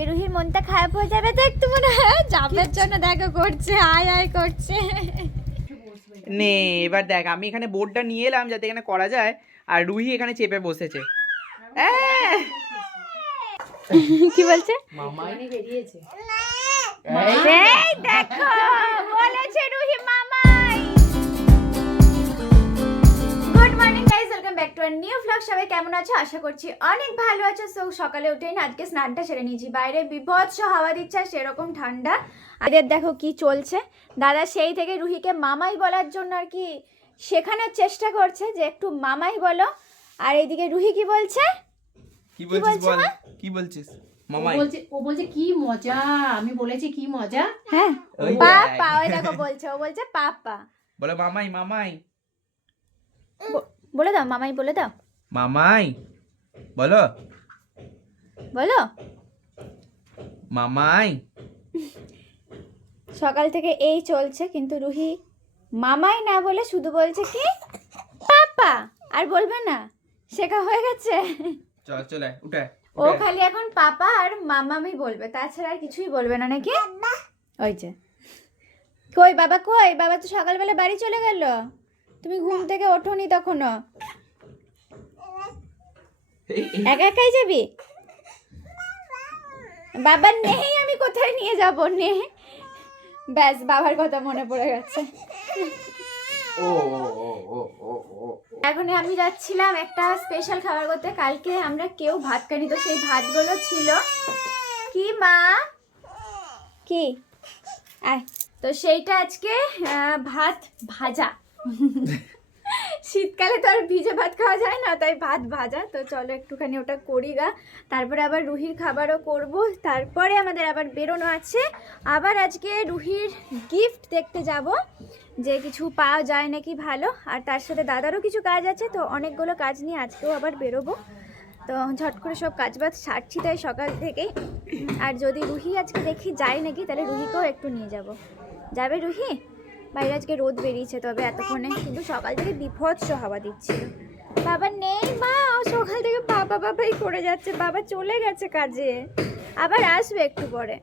আজকে রুহির মনটা খারাপ হয়ে যাবে তো একটু মনে হয়। চাপের জন্য দেখো করছে আয় আয় করছে। নে এবার দেখ আমি এখানে বোর্ডটা নিয়ে এলাম যাতে এখানে করা যায় আর রুহি এখানে চেপে বসেছে। আহ! কি বলছে? মামাই। বেরিয়েছে। দেখো বলেছে Ruhi Mamai welcome back to our new blog সবাই কেমন আছো? আশা করছি অনেক ভালো আছো। সো সকালে উঠেই না আজকে স্নানটা সেরে নিয়েছি। বাইরে বিভৎস হাওয়া দিচ্ছে আর সেরকম ঠান্ডা। এদের দেখো কি চলছে। দাদা সেই থেকে রুহিকে মামাই বলার জন্য আর কি শেখানোর চেষ্টা করছে যে একটু মামাই বলো। আর এইদিকে রুহি কি বলছে? কি বলছিস বল? কি বলছিস? ও মামাই। বলছে ও বলছে কি মজা। আমি বলেছি কি মজা। হ্যাঁ। ওই পাপা ওই দেখো বলছে। ও বলছে পাপা বলো মামাই মামাই। বলে দাও মামাই বলে দাও। মামাই বলো। বলো। মামাই। সকাল থেকে এই চলছে কিন্তু রুহি মামাই না বলে শুধু বলছে কি পাপা আর বলবে না। শেখা হয়ে গেছে। চল চলে উঠে ও খালি এখন পাপা আর মামামি বলবে তাছাড়া আর কিছুই বলবে না নাকি? ওই যে। কই বাবা কই? বাবা তো সকালবেলা বাড়ি চলে গেল। তুমি ঘুম থেকে ওঠোনি তখনও? একা একাই যাবি? বাবা নেই আমি কোথায় নিয়ে যাব? নে ব্যাস বাবার কথা মনে পড়ে গেছে। ও ও ও ও ও ও। এখন আমি যাচ্ছিলাম একটা স্পেশাল খাবার করতে। কালকে আমরা কেউ ভাত খাইনি তো সেই ভাতগুলো ছিল। কি মা? কি? আয়। তো সেইটা আজকে ভাত ভাজা। শীতকালে তো আর ভিজে ভাত খাওয়া যায় না, তাই ভাত ভাজা। তো চলো একটুখানি ওটা করি গা। তারপরে আবার রুহির খাবারও করব। তারপরে আমাদের আবার বেরোনো আছে। আবার আজকে রুহির গিফট দেখতে যাব, যে কিছু পাওয়া যায় নাকি ভালো। আর তার সাথে দাদারও কিছু কাজ আছে, তো অনেকগুলো কাজ নিয়ে আজকেও আবার বেরোবো। তো ঝট করে সব কাজ বাজ সারছি তাই সকাল থেকেই আর যদি রুহি আজকে দেখি যায় নাকি, তাহলে রুহিকেও একটু নিয়ে যাব। যাবে রুহি? বাইরে আজকে রোদ বেরিয়েছে তবে এতক্ষণে কিন্তু সকাল থেকে বিভৎস হাওয়া দিচ্ছিল বাবা নেই মা ও সকাল থেকে বাবা বাবাই করে যাচ্ছে বাবা চলে গেছে কাজে। আবার আসবে একটু পরে।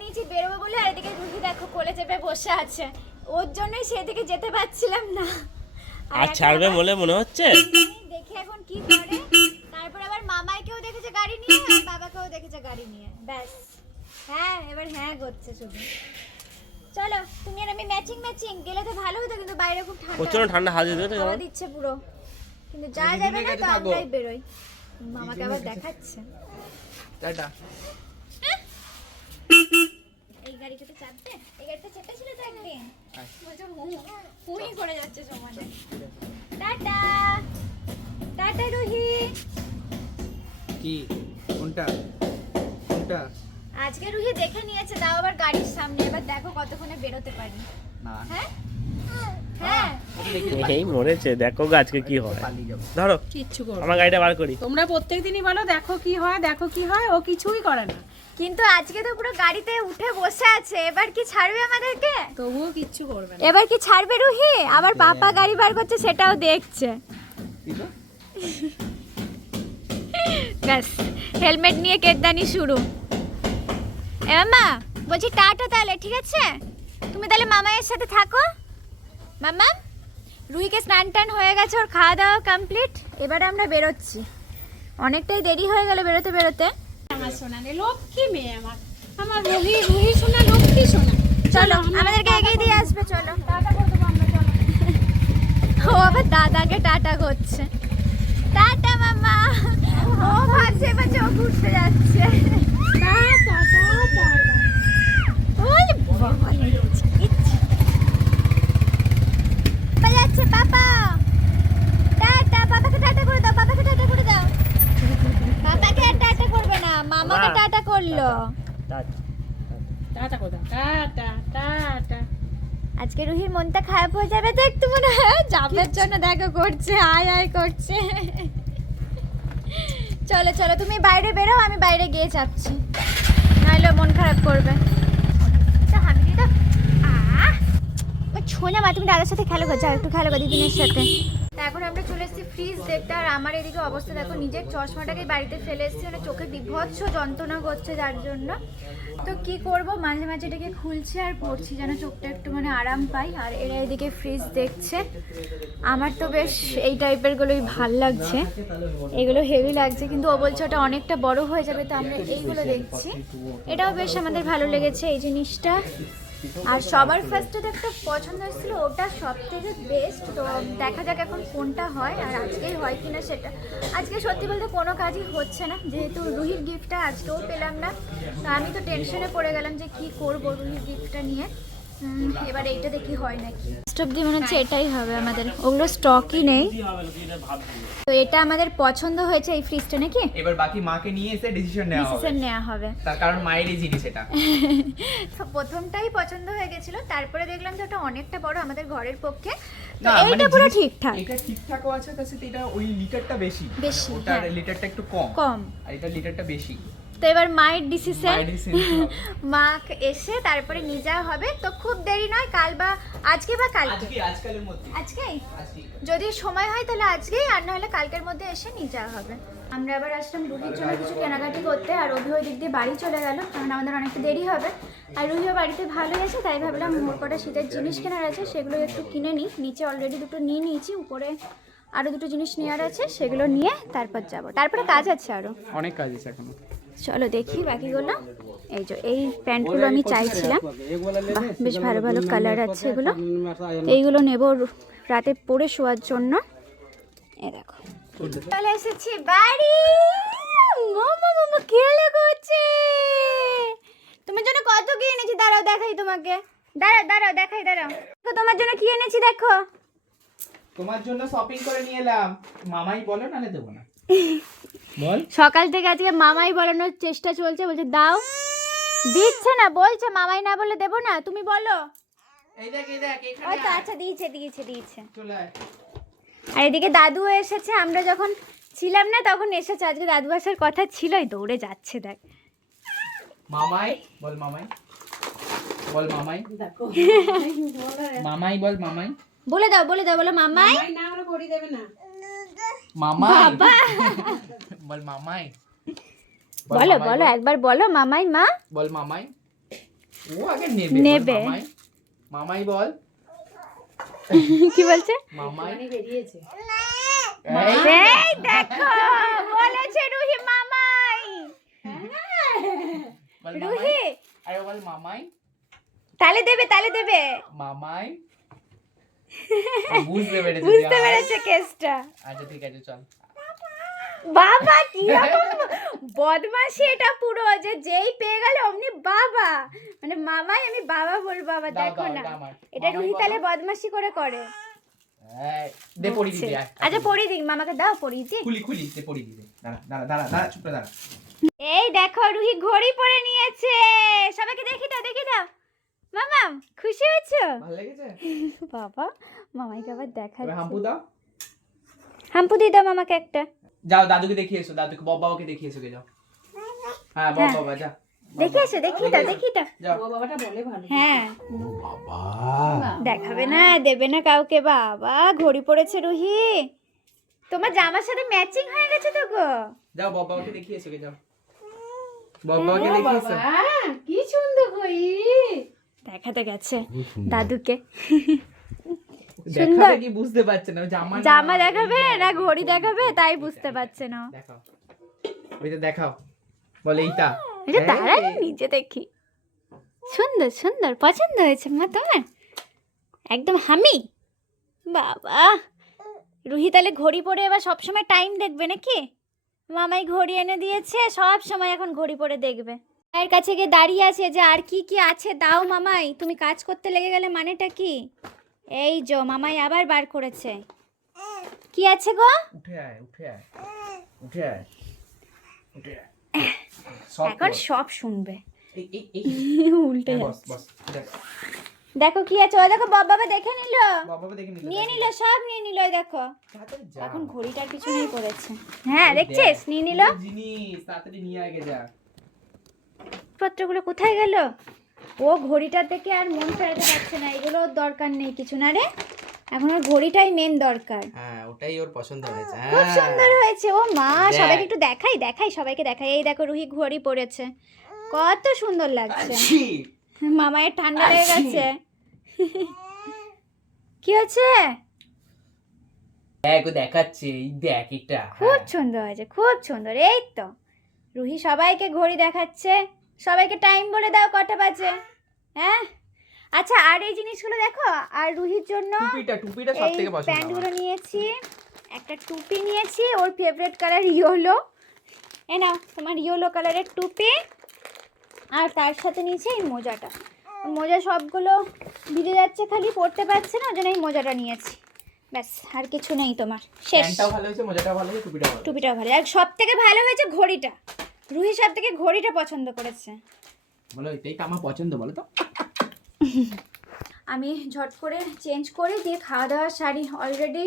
নিয়েছি বেরোবো বলে আর এদিকে রুহি দেখো কোলে চেপে বসে আছে। ওর জন্যই সেদিকে যেতে পারছিলাম না। আর ছাড়বে বলে মনে হচ্ছে? দেখি এখন কি করে। তারপর আবার মামাইকেও দেখেছে গাড়ি নিয়ে আর বাবাকেও দেখেছে গাড়ি নিয়ে। ব্যাস। হ্যাঁ এবার হ্যাঁ করছে শুধু। Matching matching. গেলে তো ভালো হতো কিন্তু বাইরে খুব ঠান্ডা। প্রচণ্ড ঠান্ডা হাত দিতে হাওয়া দিচ্ছে পুরো। কিন্তু যা যাবে না তো আমরাই বেরোই। মামাকে আবার দেখাচ্ছে। টাটা। এই গাড়িটাতে চাপবে এই গাড়িতে চেপেছিল তো একদিন। বলছে হুই করে যাচ্ছে সমানে। টাটা। টাটা রুহি কি? কোনটা? কোনটা? আজকে রুহি দেখে নিয়েছে তাও আবার গাড়ির সামনে। এবার দেখো কতক্ষণে বেরোতে পারি। এই মরেছে দেখো গো আজকে কি হয়। ধরো কিচ্ছু করবে আমার গাড়িটা বার করি। তোমরা প্রত্যেক দিনই বলো দেখো কি হয় দেখো কি হয় ও কিছুই করে না। কিন্তু আজকে তো পুরো গাড়িতে উঠে বসে আছে এবার কি ছাড়বে আমাদেরকে? তবুও কিচ্ছু করবে না। এবার কি ছাড়বে রুহি? আবার পাপা গাড়ি বার করছে সেটাও দেখছে। ব্যাস হেলমেট নিয়ে কেদানি শুরু। এ মামা বলছি টাটা তাহলে ঠিক আছে? তুমি তাহলে মামায়ের সাথে থাকো। মামা রুহিকে স্নান টান হয়ে গেছে ওর খাওয়া দাওয়া কমপ্লিট এবারে আমরা বেরোচ্ছি। অনেকটাই দেরি হয়ে গেল বেরোতে বেরোতে। আমার সোনা লক্ষ্মী মেয়ে আমার। আমার রুহি রুহি সোনা লক্ষ্মী সোনা। চলো আমাদেরকে এগিয়ে দিয়ে আসবে চলো। টাটা করে দেবো আমরা চলো ও আবার দাদাকে টাটা করছে। টাটা মামা। ও ভাবছে এবার চোখ উঠতে যাচ্ছে। Tata, tata. ওই ইচ্ছে। পাপা। টাটা পাপাকে টাটা করে দাও পাপাকে টাটা করে দাও। পাপাকে আর টাটা করবে না মামাকে। টাটা করল। টাটা টাটা টাটা আজকে রুহির মনটা খারাপ হয়ে যাবে তো একটু মনে হয়। চাপের জন্য দেখো করছে আয় আয় করছে। চলো চলো তুমি বাইরে বেরো আমি বাইরে গিয়ে চাপছি। নাহলে মন খারাপ করবে তা হামিদি ছোনা, মা, তুমি দাদার সাথে খেলো যাও, একটু খেলো দিদিনের সাথে। এখন আমরা চলে এসেছি ফ্রিজ দেখতে আর আমার এদিকে অবস্থা দেখো, নিজের চশমাটাকে বাড়িতে ফেলে এসেছি মানে চোখে বিভৎস যন্ত্রণা করছে যার জন্য। তো কি করব, মাঝে মাঝে এটাকে খুলছি আর পড়ছি যেন চোখটা একটু মানে আরাম পাই, আর এরা এদিকে ফ্রিজ দেখছে। আমার তো বেশ এই টাইপের গুলোই ভালো লাগছে। এগুলো হেভি লাগছে, কিন্তু ও বলছে ওটা অনেকটা বড় হয়ে যাবে, তো আমরা এইগুলো দেখছি। এটাও বেশ আমাদের ভালো লেগেছে, এই জিনিসটা। আর সবার ফার্স্টে একটা পছন্দ হয়েছিল, ওটা সব থেকে বেস্ট তো দেখা যাক এখন কোনটা হয় আর আজকেই হয় কিনা সেটা। আজকে সত্যি বলতে কোনো কাজই হচ্ছে না, যেহেতু রুহির গিফটটা আজকেও পেলাম না। আমি তো টেনশনে পড়ে গেলাম যে কি করব রুহির গিফটটা নিয়ে। এবার এইটা দেখি হয় নাকি? স্টপ দিয়ে মনে হচ্ছে এটাই হবে আমাদের। ওগুলো স্টকই নেই। তো এটা আমাদের পছন্দ হয়েছে এই ফ্রিজটা নাকি? এবার বাকি মাকে নিয়ে এসে ডিসিশন নেওয়া হবে। ডিসিশন নেওয়া হবে। তার কারণ মায়েরই জিনিস এটা। তো প্রথমটাই পছন্দ হয়ে গেছিল তারপরে দেখলাম যে ওটা অনেকটা বড় আমাদের ঘরের পক্ষে। তো মানে এইটা পুরো ঠিকঠাক। এটা ঠিকঠাকও আছে তার সাথে এটা ওই লিটারটা বেশি। বেশি, ওটার হ্যাঁ। লিটারটা একটু কম। কম। আর এটা লিটারটা বেশি। তো এবার মায়ের ডিসিশন। মা এসে তারপরে নিয়ে যাওয়া হবে। তো খুব দেরি নয় কাল বা আজকে বা কালকে? আজকে আজকালের মধ্যে। আজকেই? আজকে যদি সময় হয় তাহলে আজকেই আর নাহলে কালকের মধ্যে এসে নিয়ে যাওয়া হবে। আমরা আবার আসলাম রুহির জন্য কিছু কেনাকাটি করতে আর অভি ওই দিক দিয়ে বাড়ি চলে গেল কারণ আমাদের অনেকটা দেরি হবে। আর রুহিও বাড়িতে ভালোই আছে তাই ভাবলাম মোর কটা শীতের জিনিস কেনার আছে সেগুলো একটু কিনে নিই। নিচে অলরেডি দুটো নিয়ে নিয়েছি উপরে আরও দুটো জিনিস নেওয়ার আছে সেগুলো নিয়ে তারপর যাব। তারপরে কাজ আছে আরও অনেক কাজ আছে এখনও। চলো দেখি বাকিগুলো এই যে, এই প্যান্টগুলো আমি চাইছিলাম। বেশ ভালো ভালো কালার আছে এগুলো। এইগুলো নেব রাতে পরে শোয়ার জন্য। এ দেখো। চলে এসেছি বাড়ি। মোমো মোমো খেলে করছে। তোমার জন্য কত কি এনেছি? দাঁড়াও, দেখাই তোমাকে। দাঁড়াও দাঁড়াও, দেখাই, দাঁড়াও। তোমার জন্য কি এনেছি দেখো? তোমার জন্য শপিং করে নিয়ে এলাম। মামাই বলো নালে দেবো না। বল। সকাল থেকে আজকে মামাই বলানোর চেষ্টা চলছে বলছে দাও। দিচ্ছে না বলছে মামাই না বলে দেবো না তুমি বলো। আচ্ছা দিয়েছে দিয়েছে দিয়েছে। আর এদিকে দাদু এসেছে আমরা যখন ছিলাম না তখন এসেছে আজকে দাদু আসার কথা ছিলই দৌড়ে যাচ্ছে দেখ। মামাই বল মামাই। বল মামাই। মামাই বল মামাই। বলে দাও বলে দাও বলো মামাই। না আমরা করি দেবে না। মামাই। বল মামাই। বলো বলো একবার বলো মামাই মা। বল মামাই। ও আগে নেবে নেবে। মামাই। মামাই বল। কি বলছে? মামাই। বেরিয়েছে। এই, দেখো বলেছে রুহি মামাই। বল মামাই। রুহি। আরে বল মামাই। তালে দেবে তালে দেবে। মামাই। বুঝতে পেরেছি বুঝতে। পেরেছে কেসটা। আচ্ছা ঠিক আছে চল। বাবা কি বদমাশি এটা পুরো যে যেই পেয়ে গেল অমনি বাবা। মানে মামাই আমি বাবা বলব আবার দেখো না। এটা। রুহি তাহলে বদমাশি করে করে। দে পড়ি দিতে আচ্ছা পড়ি দিই মামাকে দাও পড়ি দি খুলি খুলি দে পড়ি দিতে দাঁড়া দাঁড়া দাঁড়া দাঁড়া চুপ দাঁড়া। এই দেখো রুহি ঘড়ি পরে নিয়েছে। সবাইকে দেখি দাও দেখি দাও। মামা খুশি হয়েছো? ভালো লেগেছে? বাবা মামাইকে আবার দেখাচ্ছে। হাম্পু দাও। হাম্পু দিয়ে দাও মামাকে একটা। যাও দাদুকে দেখিয়ে এসো দাদুকে বাবাকে দেখিয়ে এসো গে যাও। হ্যাঁ বব বাবা যা। দেখি এসো দেখি দাও দেখি দাও বাবাটা বলে ভালো। হ্যাঁ। বাবা। দেখাবে না দেবে না কাউকে বাবা ঘড়ি পড়েছে রুহি। তোমার জামার সাথে ম্যাচিং হয়ে গেছে তো গো। যাও বাবাকে দেখিয়ে এসো গে যাও। বব বাবাকে দেখিয়ে এসো। হ্যাঁ কি সুন্দর কই দেখাতে গেছে দাদুকে। দেখাবে কি বুঝতে পারছে না? জামা জামা দেখাবে না ঘড়ি দেখাবে তাই বুঝতে পারছে না। দেখাও। ওইটা দেখাও। বলে এইটা। এটা দাঁড়ায় নিচে দেখি। সুন্দর সুন্দর পছন্দ হয়েছে মা তোমার? একদম হামি। বাবা। রুহি তাহলে ঘড়ি পরে এবার সবসময় টাইম দেখবে নাকি? মামাই ঘড়ি এনে দিয়েছে সব সময় এখন ঘড়ি পরে দেখবে। মায়ের কাছে গিয়ে দাঁড়িয়ে আছে যে আর কি কি আছে? দাও মামাই। তুমি কাজ করতে লেগে গেলে মানেটা কি? এই যো মামাই আবার বার করেছে। কি আছে গো? উঠে আয় উঠে আয় উঠে আয় উঠে আয়। এখন সব শুনবে। উল্টে হ্যাঁ, দেখ। কি আছে। ওই দেখো বাবা দেখে নিল। নিয়ে নিল সব নিয়ে নিল ওই দেখো। এখন ঘড়িটার পিছনেই পড়েছে। হ্যাঁ দেখছিস? নিয়ে নিল। জিনিস তাড়াতাড়ি নিয়ে আগে যা। পত্রগুলো কোথায় গেল? ও ঘড়িটার থেকে আর মন ফেরাতে পারছে না। এগুলো দরকার নেই কিছু না রে? এখন ওর ঘড়িটাই মেন দরকার। হ্যাঁ ওটাই ওর পছন্দ হয়েছে। খুব সুন্দর হয়েছে। ও মা সবাইকে একটু দেখাই দেখাই সবাইকে দেখাই। এই দেখো রুহি ঘড়ি পরেছে। কত সুন্দর লাগছে। মামায়ের ঠান্ডা লেগে গেছে। কি হচ্ছে দেখ দেখাচ্ছে। এই দেখ এটা। খুব হ্যাঁ। সুন্দর হয়েছে খুব সুন্দর। এই তো। রুহি সবাইকে ঘড়ি দেখাচ্ছে। সবাইকে টাইম বলে দাও কটা বাজে? হ্যাঁ? আচ্ছা আর এই জিনিসগুলো দেখো আর রুহির জন্য টুপিটা টুপিটা সব এই থেকে পছন্দ প্যান্টগুলো নিয়েছি একটা টুপি নিয়েছি ওর ফেভারিট কালার ইয়েলো এ নাও তোমার ইয়েলো কালারের টুপি আর তার সাথে নিয়েছি এই মোজাটা। মোজা সবগুলো ভিজে যাচ্ছে খালি পরতে পারছে না ওই জন্য এই মোজাটা নিয়েছি। ব্যাস আর কিছু নেই তোমার শেষ। ভালো হয়েছে মোজাটাও ভালো হয়েছে টুপিটাও ভালো টুপিটা ভালো আর সব থেকে ভালো হয়েছে ঘড়িটা। রুহি সব থেকে ঘড়িটা পছন্দ করেছে। বলো এটাই তো আমার পছন্দ বলো তো। আমি ঝট করে চেঞ্জ করে দিয়ে খাওয়া দাওয়া সারি। অলরেডি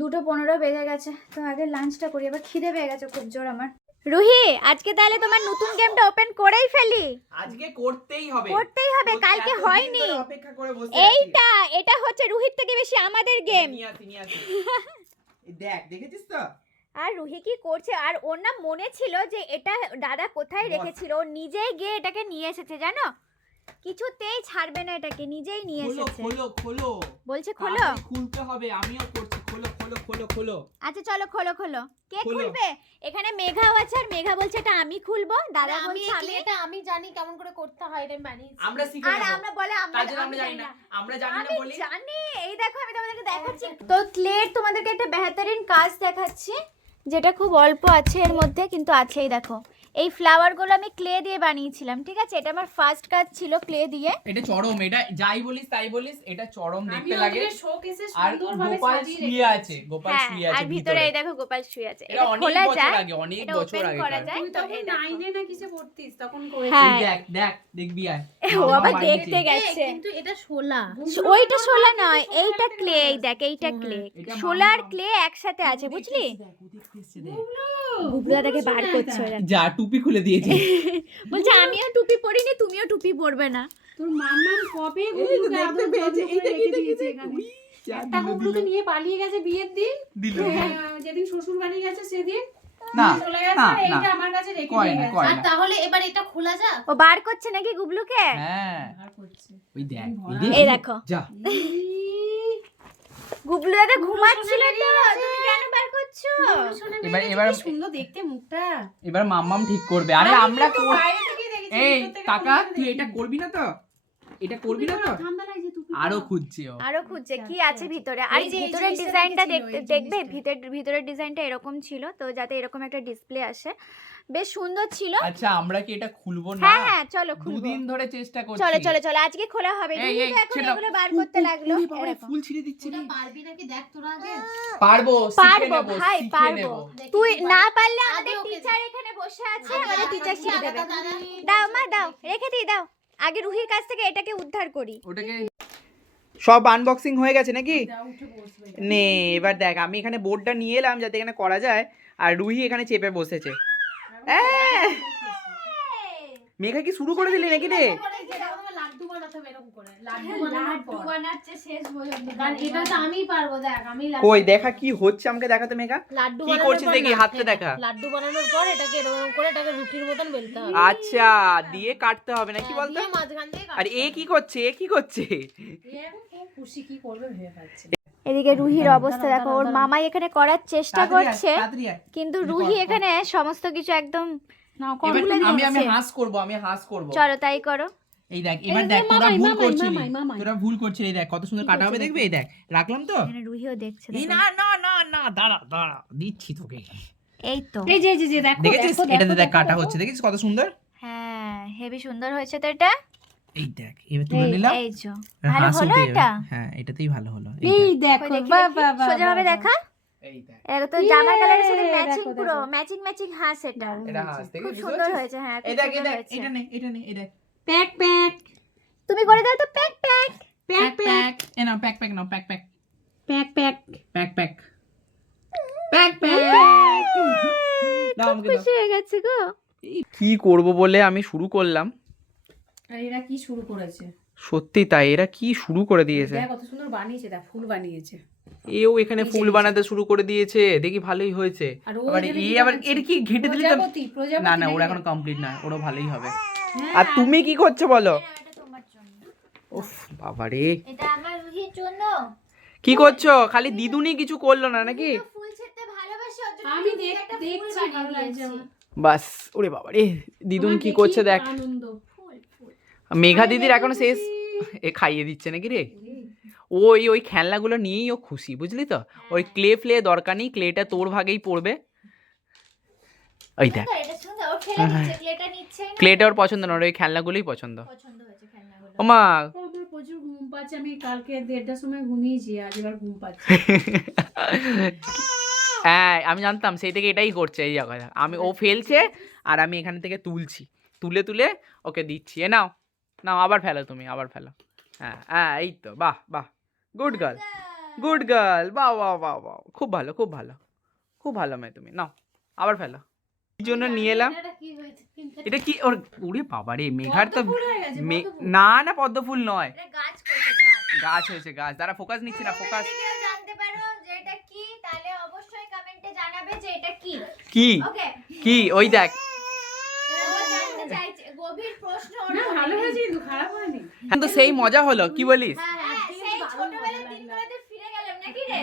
দুটো পনেরো বেজে গেছে তো আগে লাঞ্চটা করি। এবার খিদে পেয়ে গেছে খুব জোর আমার। রুহি আজকে তাহলে তোমার নতুন গেমটা ওপেন করেই ফেলি। আজকে করতেই হবে। করতেই হবে কালকে হয়নি। অপেক্ষা করে বসে আছি। এইটা এটা হচ্ছে রুহির থেকে বেশি আমাদের গেম দেখ দেখেছিস তো? আর রুহি কি করছে? আর ওর না মনে ছিল যে এটা দাদা কোথায় রেখেছিল? ও নিজেই গিয়ে এটাকে নিয়ে এসেছে জানো? কিছুতেই ছাড়বে না এটাকে নিজেই নিয়ে এসেছে। খোলো খোলো। বলছে খোলো? খুলতে হবে আমিও করছি। খোলো খোলো খোলো খোলো। আচ্ছা চলো খোলো খোলো। কে খুলবে? এখানে মেঘাও আছে আর মেঘা বলছে এটা আমি খুলবো দাদা আমি বলছে আমি। এটা আমি জানি কেমন করে করতে হয় এটা বানিয়েছি। আমরা শিখে আর আমরা বলে আমরা আমরা জানি না। আমরা জানি না বলি। জানি। এই দেখো আমি তোমাদেরকে দেখাচ্ছি। তো ক্লের তোমাদেরকে একটা বেহতরিন কাজ দেখাচ্ছি। যেটা খুব অল্প আছে এর মধ্যে কিন্তু আছেই দেখো। এই ফ্লাওয়ারগুলো আমি ক্লে দিয়ে বানিয়েছিলাম ঠিক আছে? এটা আমার ফার্স্ট কাজ ছিল ক্লে দিয়ে। এটা চরম এটা যাই বলিস তাই বলিস এটা চরম দেখতে লাগে। শোকেসে আর সুন্দরভাবে গোপাল সাজিয়ে শুয়ে আছে গোপাল হ্যাঁ শুয়ে আছে ভিতরে ভিতরে। এই দেখো গোপাল শুয়ে আছে। এটা অনেক খোলা বছর যায়। আগে অনেক বছর আগে করা যায়। তুই তখন নাইনে না কিসে পড়তিস? তখন হ্যাঁ। করেছিস। দেখ দেখ দেখবি আর। ও আবার দেখতে গেছে। কিন্তু এটা শোলা। ওইটা শোলা নয় এইটা ক্লে এই দেখ এইটা ক্লে শোলা আর ক্লে একসাথে আছে বুঝলি? দেখ, বার করছে। যা টুপি খুলে দিয়েছে। বলছে হ্যাঁ। আমিও টুপি পরিনি তুমিও টুপি পরবে না। তোর মাম্মাম কবে? একটা নিয়ে পালিয়ে গেছে বিয়ের দিন? হ্যাঁ, যেদিন শ্বশুর বাড়ি গেছে সেদিন? না না না। আমার কাছে আর তাহলে এবার এটা খোলা যাক? বার করছে নাকি গুবলুকে? দেখো গুবলু আগে ঘুমাচ্ছিল তো তুমি কেন বার করছ? এবার এবার সুন্দর দেখতে মুখটা। এবার মাম্মাম ঠিক করবে। আরে আমরা এই কাকা তুই এটা করবি না তো? এটা করবি না তো? ঠান্ডা লাগছে আরও খুঁজছে আরও খুঁজছে কি আচ্ছা, আছে আচ্ছা। ভিতরে? আর এই যে ভিতরের ডিজাইনটা দেখতে দেখবে জিনিসটা। ভিতরের ডিজাইনটা এরকম ছিল তো যাতে এরকম একটা ডিসপ্লে আসে। বেশ সুন্দর ছিল। আচ্ছা আমরা কি এটা খুলবো না? হ্যাঁ হ্যাঁ চলো খুলবো। দুদিন ধরে চেষ্টা করছি। চলো চলো চলো আজকে খোলা হবে। তো এখন এগুলো বার করতে লাগল। ফুল ছিঁড়ে দিচ্ছে। ওটা পারবি নাকি? দেখ তোরা আগে। পারব পারব ভাই পারব। তুই না পারলে আমাদের টিচার এখানে বসে আছে আমাদের টিচার আগে শিখে আগে দেবে। দাও মা দাও রেখে দিই দাও। আগে রুহির কাছ থেকে এটাকে উদ্ধার করি। ওটাকে সব আনবক্সিং হয়ে গেছে নাকি? নে এবার দেখ আমি এখানে বোর্ডটা নিয়ে এলাম যাতে এখানে করা যায় আর রুহি এখানে চেপে বসেছে। আহ! মেঘা কি শুরু করে দিলি নাকি রে? এবারে লাড্ডু বানাতে হবে এরকম করে। লাড্ডু বানাচ্ছে শেষ পর্যন্ত কারণ এটা তো আমিই পারব দেখ আমি কই দেখা কি হচ্ছে আমাকে দেখাতে মেঘা? লাড্ডু কি করছিস দেখি না- হাতটা দেখা। লাড্ডু বানানোর পর এটাকে এরকম করে এটাকে রুটির মতন বেলতে হবে। আচ্ছা দিয়ে কাটতে হবে নাকি হ্যাঁ, বলতো? আর এ কি করছে এ কি করছে? খুশি কি করবে ভেবে পাচ্ছে এদিকে রুহির অবস্থা দেখো ওর। মামাই এখানে করার চেষ্টা করছে। কিন্তু রুহি এখানে সমস্ত কিছু একদম না এবার আমি আমি হাস করব আমি হাস করব। চলো তাই করো। এই দেখ এবার দেখ তোরা ভুল করছিলি। মামাই, মামাই। তোরা ভুল করছিলি দেখ কত সুন্দর কাটা হবে দেখবি? এই দেখ রাখলাম তো? রুহিও দেখছে এই দেখো। না না না না দাঁড়া দাঁড়া দিচ্ছি তোকে। এই তো। এই যে যে, যে দেখো দেখেছিস? এটাতে দেখ কাটা হচ্ছে দেখেছিস কত সুন্দর? হ্যাঁ হেভি সুন্দর হয়েছে তো এটা। এই দেখ এবার তুলে নিলাম। এই যে ভালো হলো এটা? হ্যাঁ এটাতেই ভালো হলো। এই সোজা ভাবে দেখা? এই দেখ এটা তো জামা কালারের সাথে ইয়ে, ম্যাচিং পুরো ম্যাচিং ম্যাচিং হাঁস এটা। এটা হাঁস খুব সুন্দর হয়েছে হ্যাঁ এই দেখ এই সুন্দর দেখ হয়েছে। এটা নে এটা নে এই দেখ প্যাক প্যাক। তুমি করে দাও তো প্যাক প্যাক। প্যাক প্যাক এ নাও প্যাক প্যাক নাও pack pack. Pack pack. Pack pack. Pack pack. দাও আমাকে দাও। খুশি হয়ে গেছে গো। কি করব বলে আমি শুরু করলাম। আর এরা কি শুরু করেছে? সত্যি তাই এরা কি শুরু করে দিয়েছে? দেখ কত সুন্দর বানিয়েছে ফুল বানিয়েছে। এও এখানে ফুল বানাতে শুরু করে দিয়েছে দেখি ভালোই হয়েছে। আর ও আবার এ আবার এর কি ঘেটে দিলে না না ওরা এখন কমপ্লিট না ওরা ভালোই হবে। হ্যাঁ, আর তুমি কি করছ বলো? এটা তোমার জন্য। উফ এটা আমার রুহির জন্য। কি করছ? খালি দিদুনি কিছু করল না নাকি? আমি। বাস ওরে বাবারে দিদুন আমার কি করছে দেখ। মেঘা দিদির এখনও শেষ। এ খাইয়ে দিচ্ছে নাকি রে? ওই ওই খেলনাগুলো নিয়েই ও খুশি বুঝলি তো? ওই ক্লে ফ্লে দরকার নেই ক্লেটা তোর ভাগেই পড়বে। ওই দেখ। ও ফেলে দিচ্ছে, ক্লেটা নিচ্ছেই না। ক্লেটা ওর পছন্দ না ওর ওই খেলনাগুলোই পছন্দ। পছন্দ হয়েছে খেলনাগুলো। ওমা ও, প্রচুর ঘুম পাচ্ছে আমি কালকে দেড়টার সময় ঘুমিয়েছি আজ এবার ঘুম পাচ্ছে। হ্যাঁ আমি জানতাম সেই থেকে এটাই করছে এই জায়গায় আমি ও ফেলছে আর আমি এখান থেকে তুলছি। তুলে তুলে ওকে দিচ্ছি। এ নাও নাও আবার ফেলো তুমি আবার ফেলো। হ্যাঁ হ্যাঁ এই তো বাহ বাহ। গুড গার্ল গুড গার্ল বাহ বাহ বাহ বাহ খুব ভালো খুব ভালো। খুব ভালো মেয়ে তুমি। নাও আবার ফেলো। কি জন্য নিয়ে এলাম। এটা কি হয়েছে? এটা কি? ওর ওরে বাবা রে মেঘার তো হয়ে। না না পদ্ম ফুল নয়। গাছ করেছে, গাছ। গাছ হয়েছে গাছ। তারা ফোকাস নিচ্ছে না ফোকাস যদি কেউ জানতে পারো যে এটা কি, তাহলে অবশ্যই কমেন্টে জানাবে যে এটা কি। কি? Okay? কি? ওই দেখ। কিন্তু কিন্তু সেই মজা হলো কি বলিস হ্যাঁ, হ্যাঁ, সেই ছোটবেলার দিনগুলোতে ফিরে গেলাম নাকি রে?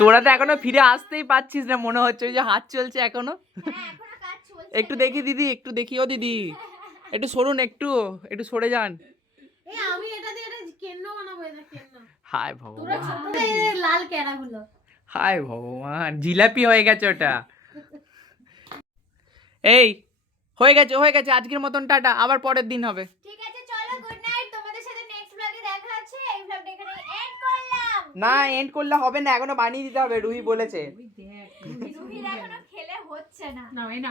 তোরা তো এখনও ফিরে আসতেই পাচ্ছিস না মনে হচ্ছে ওই যে হাত চলছে এখনও। হ্যাঁ। একটু দেখি দিদি একটু দেখি ও দিদি। একটু সরুন একটু একটু সরে যান। আমি এটা দিয়ে এটা বানাবো হায় তোরা ভগবান। লাল হায় ভগবান জিলাপি হয়ে গেছে ওটা। এই হয়ে গেছে হয়ে গেছে আজকের মতন টাটা আবার পরের দিন হবে। ঠিক আছে চলো গুড নাইট তোমাদের সাথে নেক্সট ব্লগে দেখা হচ্ছে এই ব্লগটা এখানে এন্ড করলাম না এন্ড করলে হবে না এখনও বানিয়ে দিতে হবে রুহি বলেছে। রুহির এখনও খেলে হচ্ছে না। না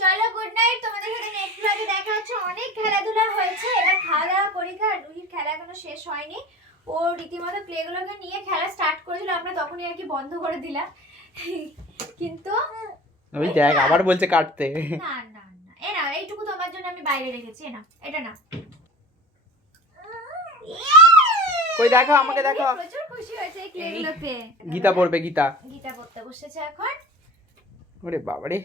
চলো গুড নাইট তোমাদের সাথে নেক্সট ব্লগে দেখা হচ্ছে। অনেক খেলাধুলা হয়েছে এবার খাওয়া দাওয়া করি গা রুহির খেলা এখনও শেষ হয়নি। ও রীতিমতো প্লেগুলোকে নিয়ে খেলা স্টার্ট করেছিল আমরা তখনই আর কি বন্ধ করে দিলাম। কিন্তু ওই দেখ আবার বলছে কাটতে। না না না। এ না এইটুকু তোমার জন্য আমি বাইরে রেখেছি না এটা না। কই দেখো আমাকে দেখো। প্রচুর খুশি হয়েছে এই ক্লেগুলো পেয়ে গীতা পড়বে গীতা। গীতা পড়তে বসেছে এখন। ওরে বাবারে।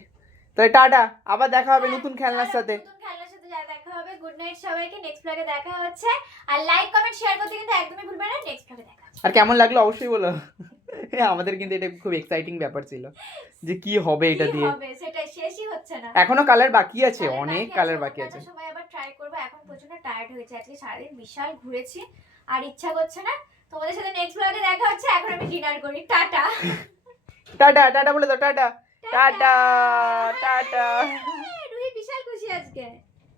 তাহলে টাটা আবার দেখা হবে নতুন খেলনার সাথে। নতুন খেলনার সাথে যা দেখা হবে। গুড নাইট সবাইকে নেক্সট ব্লগে দেখা হচ্ছে। আর লাইক কমেন্ট শেয়ার করতে কিন্তু একদমই ভুলবে না। নেক্সট ব্লগে দেখা হচ্ছে। আর কেমন লাগল অবশ্যই বলো। আমাদের কিন্তু এটা খুব এক্সাইটিং ব্যাপার ছিল যে কি হবে এটা দিয়ে। হবে? সেটাই শেষই হচ্ছে না। এখনও কালার বাকি আছে অনেক কালার বাকি আছে। সময় আবার ট্রাই করব। এখন প্রচণ্ড টায়ার্ড হয়েছে। আজকে সারাদিন বিশাল ঘুরেছি। আর ইচ্ছা করছে না তোমাদের সাথে নেক্সট ব্লগে দেখা হচ্ছে এখন আমি ডিনার করি। টাটা। টাটা টাটা বলে দাও টাটা। টাটা। টাটা রুহি বিশাল খুশি আজকে।